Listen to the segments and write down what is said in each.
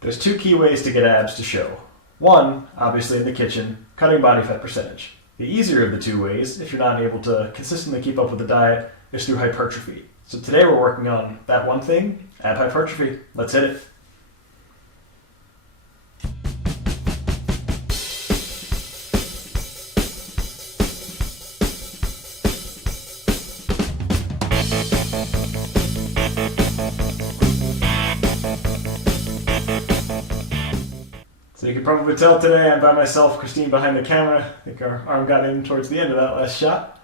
There's two key ways to get abs to show. One, obviously in the kitchen, cutting body fat percentage. The easier of the two ways, if you're not able to consistently keep up with the diet, is through hypertrophy. So today we're working on that one thing, ab hypertrophy. Let's hit it. So you can probably tell today I'm by myself, Christine behind the camera. I think our arm got in towards the end of that last shot.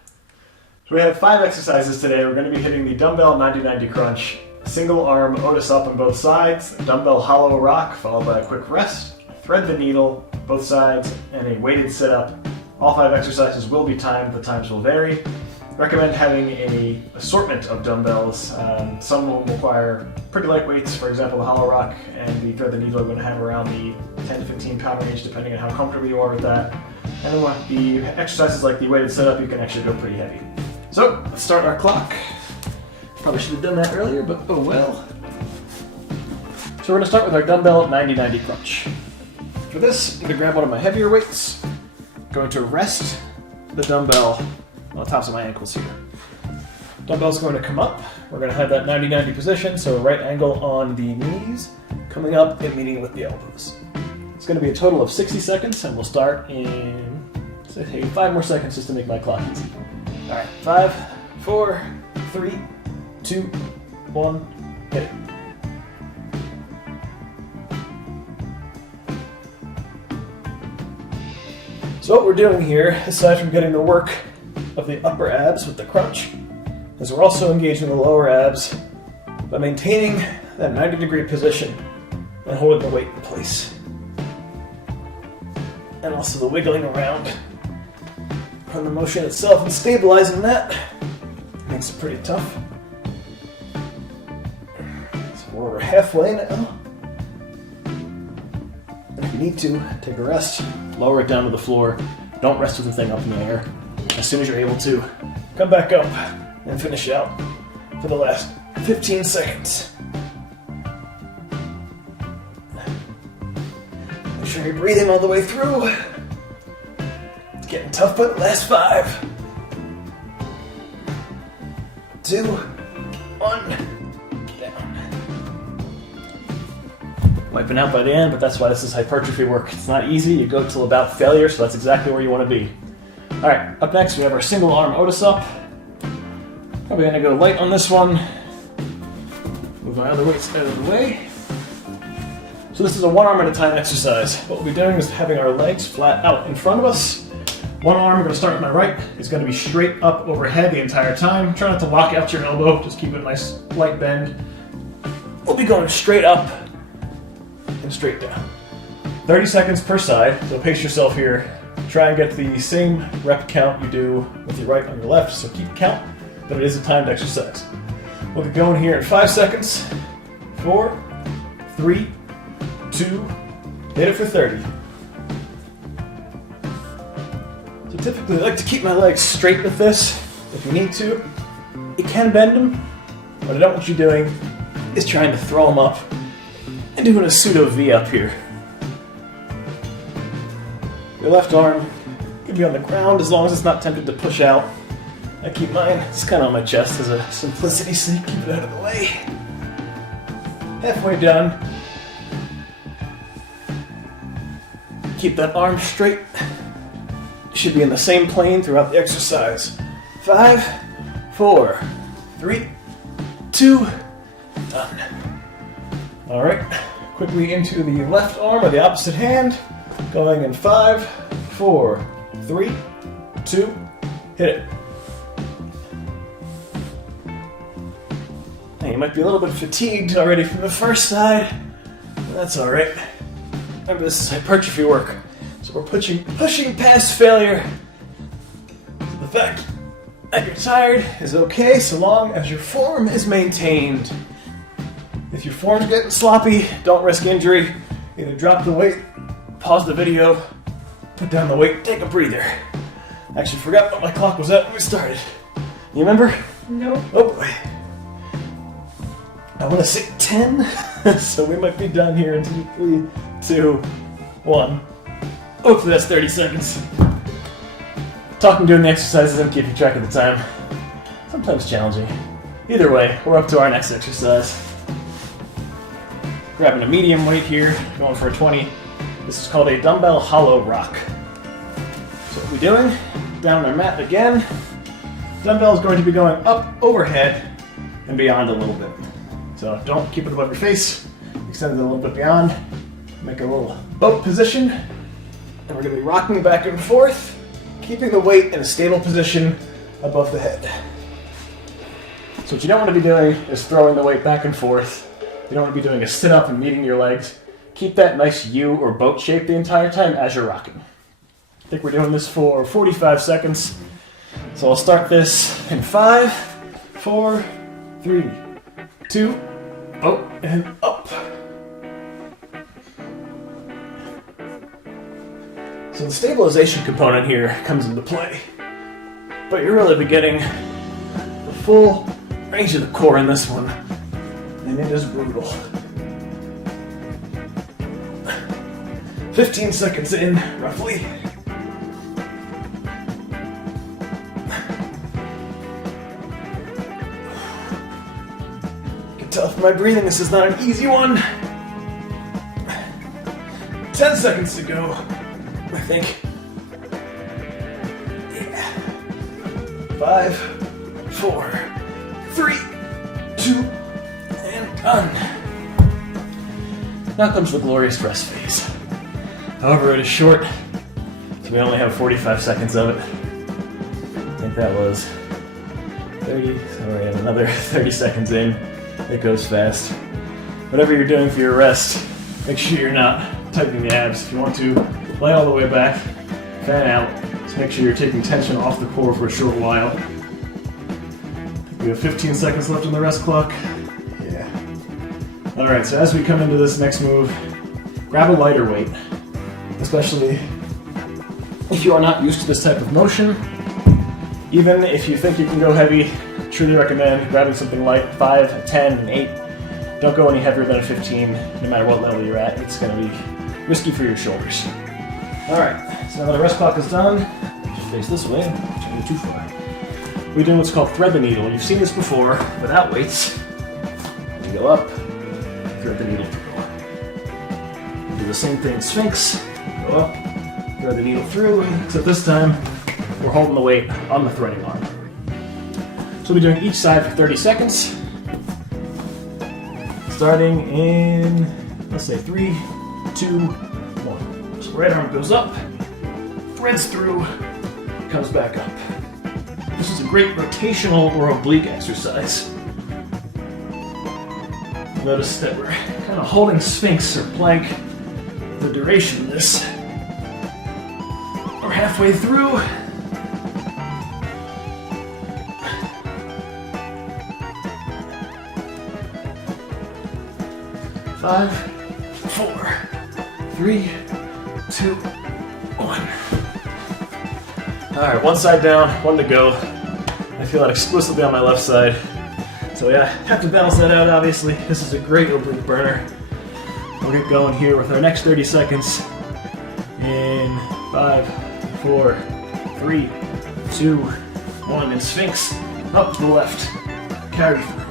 So we have 5 exercises today. We're going to be hitting the dumbbell 90-90 crunch, single arm Otis Up on both sides, dumbbell hollow rock followed by a quick rest, thread the needle, both sides, and a weighted sit-up. All 5 exercises will be timed, the times will vary. Recommend having an assortment of dumbbells. Some will require pretty light weights, for example the hollow rock and the thread the needle are going to have around the 10 to 15 pound range depending on how comfortable you are with that. And then with the exercises like the weighted sit-up, you can actually go pretty heavy. So let's start our clock. Probably should have done that earlier, but oh well. So we're going to start with our dumbbell 90-90 crunch. For this, I'm going to grab one of my heavier weights, going to rest the dumbbell on the tops of my ankles here. Dumbbell's going to come up. We're going to have that 90-90 position, so a right angle on the knees, coming up and meeting with the elbows. It's going to be a total of 60 seconds, and we'll start in, say, 5 more seconds just to make my clock easy. All right, 5, 4, 3, 2, 1, hit it. So what we're doing here, aside from getting the work of the upper abs with the crunch, is we're also engaging the lower abs by maintaining that 90-degree position and holding the weight in place. And also the wiggling around from the motion itself and stabilizing that makes it pretty tough. So we're over halfway now. And if you need to, take a rest, lower it down to the floor. Don't rest with the thing up in the air. As soon as you're able to, come back up and finish out for the last 15 seconds. Make sure you're breathing all the way through. It's getting tough, but last 5, 2, 1, down. Wiping out by the end, but that's why this is hypertrophy work. It's not easy. You go till about failure, so that's exactly where you want to be. All right, up next we have our single arm Otis Up. Probably gonna go light on this one. Move my other weights out of the way. So this is a 1 arm at a time exercise. What we'll be doing is having our legs flat out in front of us. One arm, I'm gonna start with my right, is gonna be straight up overhead the entire time. Try not to lock out your elbow, just keep it a nice light bend. We'll be going straight up and straight down. 30 seconds per side, so pace yourself here. Try and get the same rep count you do with your right on your left, so keep count, but it is a timed exercise. We'll get going here in 5 seconds. 4, 3, 2, hit it for 30. So typically I like to keep my legs straight with this. If you need to, you can bend them. What I don't want you doing is trying to throw them up and doing a pseudo V up here. Your left arm can be on the ground as long as it's not tempted to push out. I keep mine just kind of on my chest as a simplicity's sake, keep it out of the way. Halfway done. Keep that arm straight. You should be in the same plane throughout the exercise. 5, 4, 3, 2, done. All right, quickly into the left arm or the opposite hand. Going in 5, 4, 3, 2, hit it. Now you might be a little bit fatigued already from the first side, but that's all right. Remember, this is hypertrophy work, so we're pushing past failure. So the fact that you're tired is okay so long as your form is maintained. If your form's getting sloppy, don't risk injury. Either drop the weight, pause the video, put down the weight, take a breather. I actually forgot what my clock was at when we started. You remember? Nope. Oh boy. I want to say 10, so we might be done here in 3, 2, 1. Hopefully that's 30 seconds. Talking during the exercises and keeping track of the time. Sometimes challenging. Either way, we're up to our next exercise. Grabbing a medium weight here, going for a 20. This is called a dumbbell hollow rock. So what we're doing, down on our mat again. Dumbbell is going to be going up overhead and beyond a little bit. So don't keep it above your face, extend it a little bit beyond, make a little boat position, and we're going to be rocking back and forth, keeping the weight in a stable position above the head. So what you don't want to be doing is throwing the weight back and forth. You don't want to be doing a sit-up and meeting your legs. Keep that nice U or boat shape the entire time as you're rocking. I think we're doing this for 45 seconds. So I'll start this in 5, 4, 3, 2, boat and up. So the stabilization component here comes into play. But you're really getting the full range of the core in this one. And it is brutal. 15 seconds in, roughly. You can tell from my breathing this is not an easy one. 10 seconds to go, I think. Yeah. 5, 4, 3, 2, and done. Now comes the glorious rest phase. However, it is short, so we only have 45 seconds of it. I think that was 30, so we have another 30 seconds in. It goes fast. Whatever you're doing for your rest, make sure you're not tightening the abs. If you want to, lay all the way back, fan out. Just make sure you're taking tension off the core for a short while. We have 15 seconds left on the rest clock. Yeah. Alright, so as we come into this next move, grab a lighter weight. Especially if you are not used to this type of motion. Even if you think you can go heavy, truly recommend grabbing something light, 5, 10, and 8. Don't go any heavier than a 15, no matter what level you're at. It's going to be risky for your shoulders. Alright, so now that the rest clock is done, just face this way, don't go too far. We do what's called thread the needle. You've seen this before without weights. You go up, thread the needle through. Do the same thing, Sphinx. Go up, thread the needle through, except this time we're holding the weight on the threading arm. So we'll be doing each side for 30 seconds. Starting in, let's say 3, 2, 1. So right arm goes up, threads through, comes back up. This is a great rotational or oblique exercise. Notice that we're kind of holding Sphinx or plank the duration of this. We're halfway through. Five, 4, 3, 2, 1. Alright, one side down, one to go. I feel that exclusively on my left side. So yeah, have to balance that out obviously. This is a great oblique burner. We'll get going here with our next 30 seconds in 5, 4, 3, 2, 1, and Sphinx up to the left. Carry through.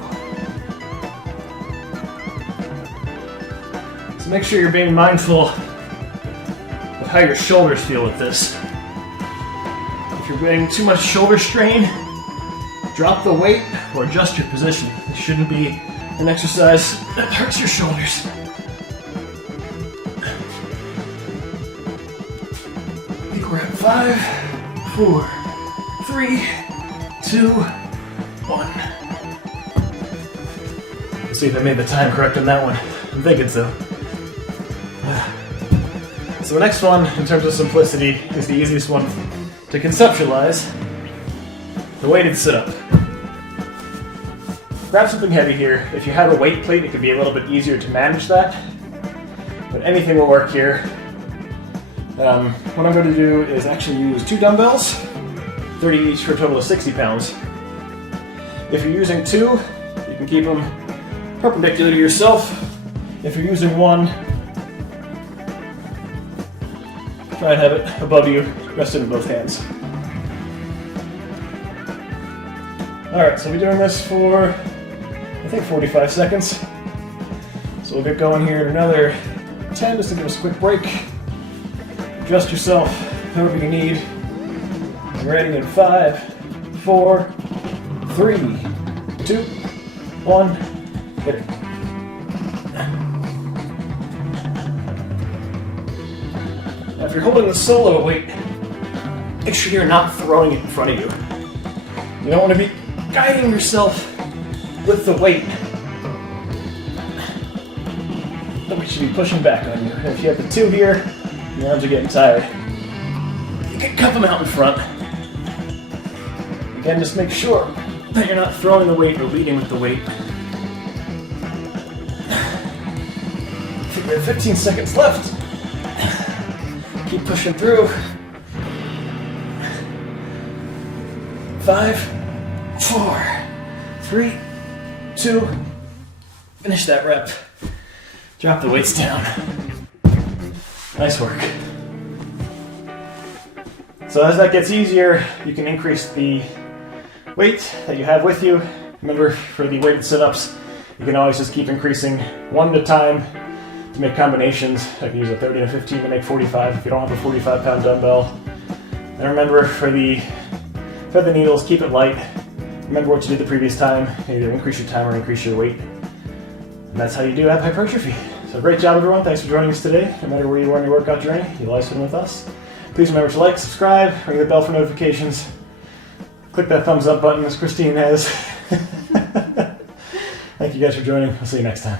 So make sure you're being mindful of how your shoulders feel with this. If you're getting too much shoulder strain, drop the weight or adjust your position. It shouldn't be an exercise that hurts your shoulders. I think we're at 5, 4, 3, 2, 1. Let's see if I made the time correct on that one. I'm thinking so. So the next one, in terms of simplicity, is the easiest one to conceptualize. The weighted sit-up. Grab something heavy here. If you have a weight plate, it could be a little bit easier to manage that. But anything will work here. What I'm going to do is actually use 2 dumbbells, 30 each for a total of 60 pounds. If you're using 2, you can keep them perpendicular to yourself. If you're using one, try and have it above you, rested in both hands. Alright, so we'll be doing this for, I think, 45 seconds. So we'll get going here in another 10, just to give us a quick break. Adjust yourself however you need. Ready in 5, 4, 3, 2, 1, hit it. Now if you're holding the solo weight, make sure you're not throwing it in front of you. You don't want to be guiding yourself with the weight. The weight should be pushing back on you. And if you have the 2 here, your arms are getting tired, you can cup them out in front. Again, just make sure that you're not throwing the weight or leading with the weight. I think we have 15 seconds left. Keep pushing through. 5, 4, 3, 2, finish that rep. Drop the weights down. Nice work. So as that gets easier, you can increase the weight that you have with you. Remember, for the weighted sit-ups, you can always just keep increasing one at a time to make combinations. I can use a 30 and a 15 to make 45 if you don't have a 45-pound dumbbell. And remember, for the feather needles, keep it light. Remember what you did the previous time. Either increase your time or increase your weight. And that's how you do ab hypertrophy. So great job, everyone. Thanks for joining us today. No matter where you are in your workout journey, you'll always fit in with us. Please remember to like, subscribe, ring the bell for notifications. Click that thumbs up button as Christine has. Thank you guys for joining. I'll see you next time.